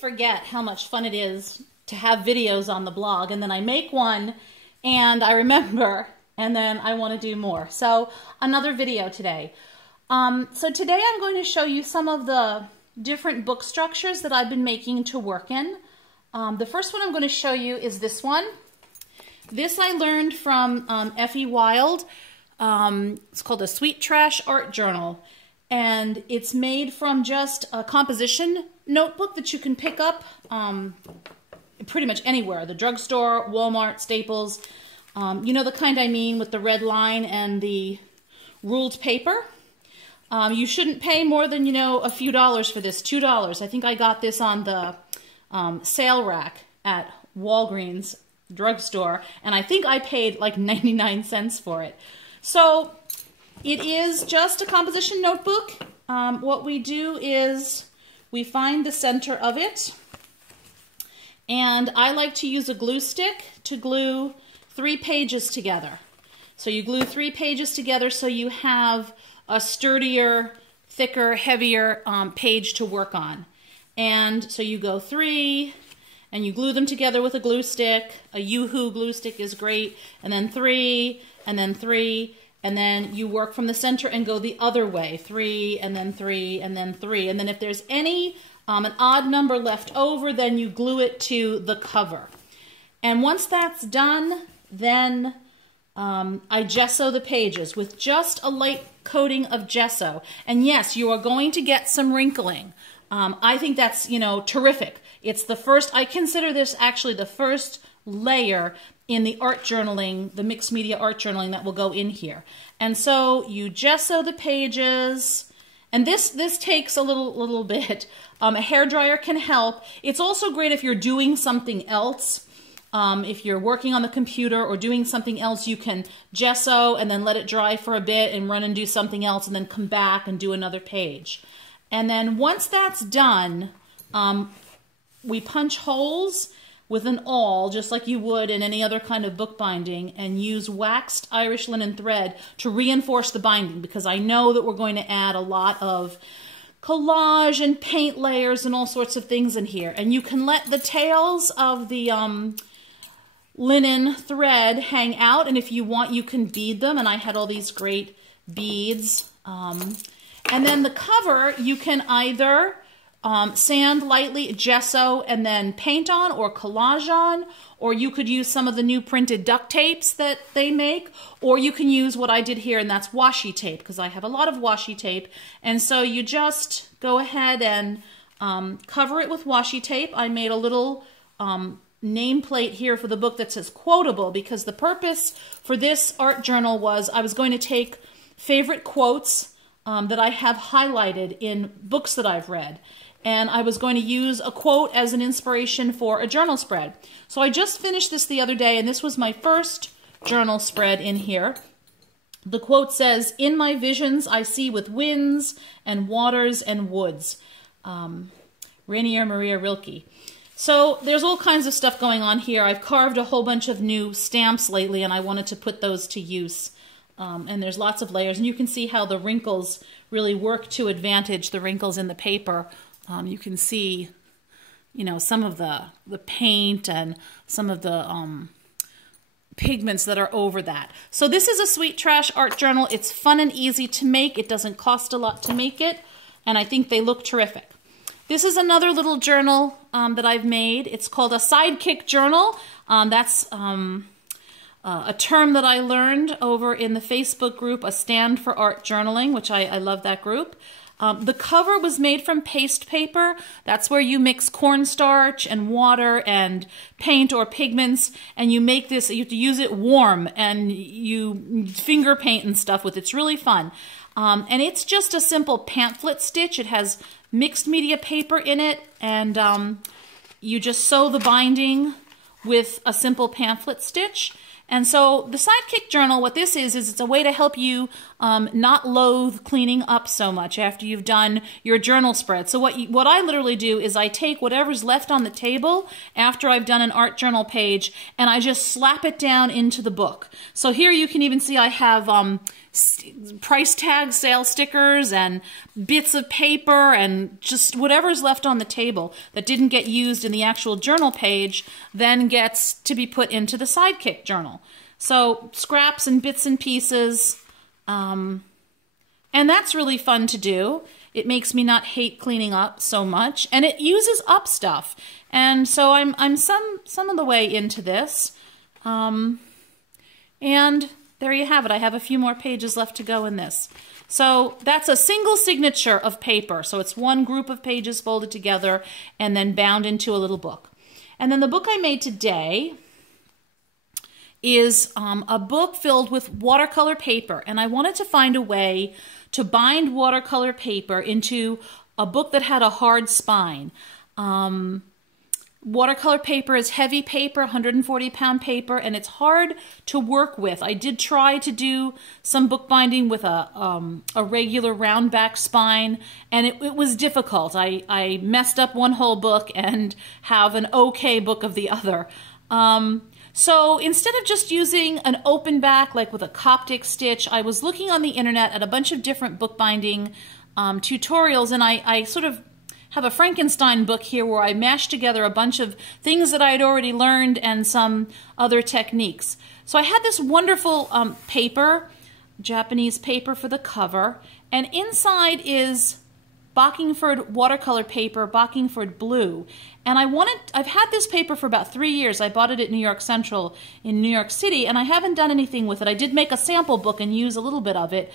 forget how much fun it is to have videos on the blog, and then I make one and I remember and then I want to do more. So another video today. So today I'm going to show you some of the different book structures that I've been making to work in. The first one I'm going to show you is this one. This I learned from Effie Wild. It's called a Sweet Trash Art Journal, and it's made from just a composition notebook that you can pick up pretty much anywhere. The drugstore, Walmart, Staples. You know the kind I mean, with the red line and the ruled paper. You shouldn't pay more than, a few dollars for this. $2. I think I got this on the sale rack at Walgreens drugstore, and I think I paid like 99 cents for it. So it is just a composition notebook. What we do is we find the center of it, and I like to use a glue stick to glue 3 pages together. So you glue 3 pages together so you have a sturdier, thicker, heavier page to work on. And so you go 3, and you glue them together with a glue stick. A Yoo-Hoo glue stick is great. And then 3, and then 3, and then you work from the center and go the other way. 3, and then 3, and then 3. And then if there's an odd number left over, then you glue it to the cover. And once that's done, then I gesso the pages with just a light coating of gesso. And yes, you are going to get some wrinkling. I think that's, terrific. It's the first, I consider this actually the first layer in the art journaling, the mixed media art journaling that will go in here. And so you gesso the pages, and this takes a little bit. A hairdryer can help. It's also great if you're doing something else. If you're working on the computer or doing something else, you can gesso and then let it dry for a bit and run and do something else and then come back and do another page. And then once that's done, we punch holes with an awl, just like you would in any other kind of bookbinding, and use waxed Irish linen thread to reinforce the binding, because I know that we're going to add a lot of collage and paint layers and all sorts of things in here. And you can let the tails of the linen thread hang out, and if you want, you can bead them, and I had all these great beads. And then the cover, you can either sand lightly, gesso, and then paint on, or collage on, or you could use some of the new printed duct tapes that they make, or you can use what I did here, and that's washi tape, because I have a lot of washi tape. And so you just go ahead and cover it with washi tape. I made a little nameplate here for the book that says quotable, because the purpose for this art journal was I was going to take favorite quotes that I have highlighted in books that I've read, and I was going to use a quote as an inspiration for a journal spread. So I just finished this the other day, and this was my first journal spread in here. The quote says, "In my visions I see with winds and waters and woods." Rainier Maria Rilke. So there's all kinds of stuff going on here. I've carved a whole bunch of new stamps lately, and I wanted to put those to use. And there's lots of layers, and you can see how the wrinkles really work to advantage, the wrinkles in the paper. You can see, some of the paint and some of the pigments that are over that. So this is a Sweet Trash Art Journal. It's fun and easy to make. It doesn't cost a lot to make it, and I think they look terrific. This is another little journal that I've made. It's called a Sidekick Journal. That's a term that I learned over in the Facebook group, A Stand for Art Journaling, which I love that group. The cover was made from paste paper. That's where you mix cornstarch and water and paint or pigments, and you make this, you have to use it warm, and you finger paint and stuff with it. It's really fun. And it's just a simple pamphlet stitch. It has mixed media paper in it, and you just sew the binding with a simple pamphlet stitch. And so the Sidekick Journal, what this is it's a way to help you not loathe cleaning up so much after you've done your journal spread. So what I literally do is I take whatever's left on the table after I've done an art journal page, and I just slap it down into the book. So here you can even see I have price tag sale stickers and bits of paper and just whatever's left on the table that didn't get used in the actual journal page then gets to be put into the Sidekick journal. So scraps and bits and pieces, and that's really fun to do. It makes me not hate cleaning up so much, and it uses up stuff. And so I'm some of the way into this, and there you have it. I have a few more pages left to go in this. So that's a single signature of paper. So it's one group of pages folded together and then bound into a little book. And then the book I made today is a book filled with watercolor paper. And I wanted to find a way to bind watercolor paper into a book that had a hard spine. Watercolor paper is heavy paper, 140-pound paper, and it's hard to work with. I did try to do some bookbinding with a regular round back spine, and it was difficult. I messed up one whole book and have an okay book of the other. So instead of just using an open back, like with a Coptic stitch, I was looking on the internet at a bunch of different bookbinding tutorials, and I sort of have a Frankenstein book here where I mashed together a bunch of things that I had already learned and some other techniques. So I had this wonderful paper, Japanese paper for the cover, and inside is Bockingford watercolor paper, Bockingford blue. And I've had this paper for about 3 years. I bought it at New York Central in New York City, and I haven't done anything with it. I did make a sample book and use a little bit of it.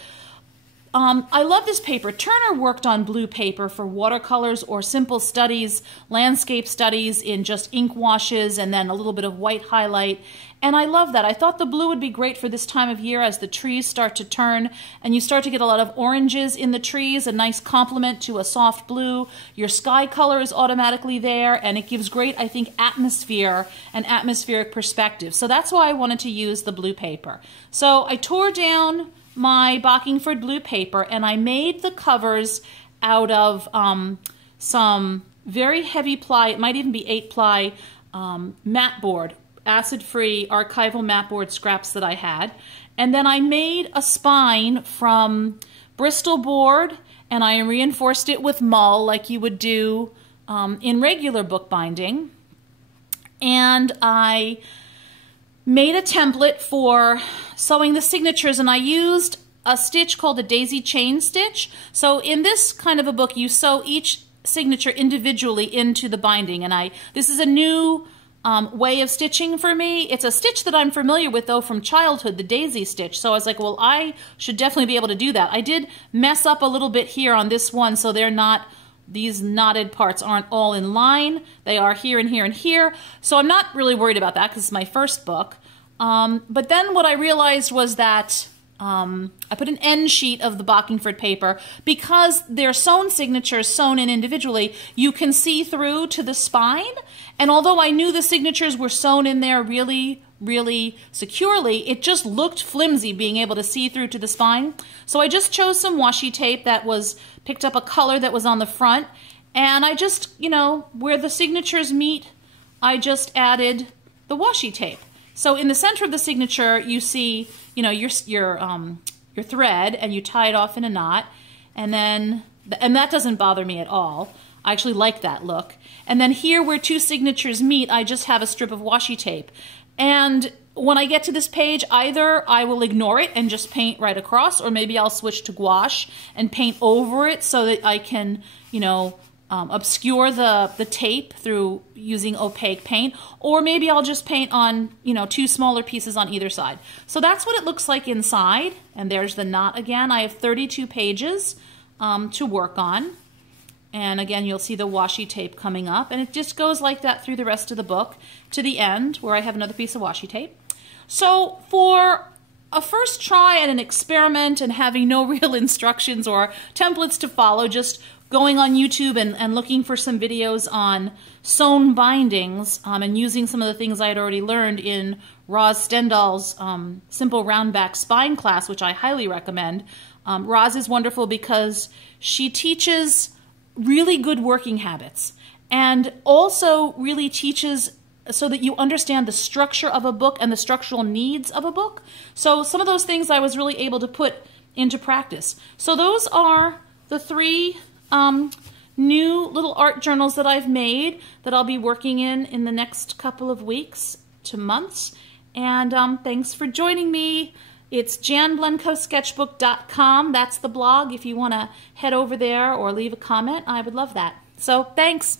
I love this paper. Turner worked on blue paper for watercolors or simple studies, landscape studies in just ink washes and then a little bit of white highlight. And I love that. I thought the blue would be great for this time of year as the trees start to turn and you start to get a lot of oranges in the trees, a nice complement to a soft blue. Your sky color is automatically there, and it gives great, I think, atmosphere and atmospheric perspective. So that's why I wanted to use the blue paper. So I tore down my Bockingford blue paper and I made the covers out of some very heavy ply, it might even be 8-ply mat board, acid-free archival mat board scraps that I had. And then I made a spine from Bristol board and I reinforced it with mull like you would do in regular bookbinding. And I made a template for sewing the signatures, and I used a stitch called a daisy chain stitch. So in this kind of a book, you sew each signature individually into the binding, and this is a new way of stitching for me. It's a stitch that I'm familiar with, though, from childhood, the daisy stitch. So I was like, well, I should definitely be able to do that. I did mess up a little bit here on this one, so they're not, these knotted parts aren't all in line. They are here and here and here. So I'm not really worried about that because it's my first book. But then what I realized was that I put an end sheet of the Bockingford paper. Because they're sewn signatures sewn in individually, you can see through to the spine. And although I knew the signatures were sewn in there really, really securely, it just looked flimsy being able to see through to the spine. So I just chose some washi tape that was, picked up a color that was on the front. And I just, you know, where the signatures meet, I just added the washi tape. So in the center of the signature, you see, you know, your thread, and you tie it off in a knot, and then, and that doesn't bother me at all. I actually like that look. And then here where two signatures meet, I just have a strip of washi tape. And when I get to this page, either I will ignore it and just paint right across, or maybe I'll switch to gouache and paint over it so that I can, you know, obscure the tape through using opaque paint, or maybe I'll just paint on, you know, two smaller pieces on either side. So that's what it looks like inside, and there's the knot again. I have 32 pages to work on, and again you'll see the washi tape coming up, and it just goes like that through the rest of the book to the end where I have another piece of washi tape. So for a first try at an experiment and having no real instructions or templates to follow, just going on YouTube and looking for some videos on sewn bindings and using some of the things I had already learned in Roz Stendhal's Simple Round Back Spine class, which I highly recommend. Roz is wonderful because she teaches really good working habits and also really teaches so that you understand the structure of a book and the structural needs of a book. So some of those things I was really able to put into practice. So those are the 3 new little art journals that I've made that I'll be working in the next couple of weeks to months. And thanks for joining me. It's janblencosketchbook.com. That's the blog. If you want to head over there or leave a comment, I would love that. So thanks.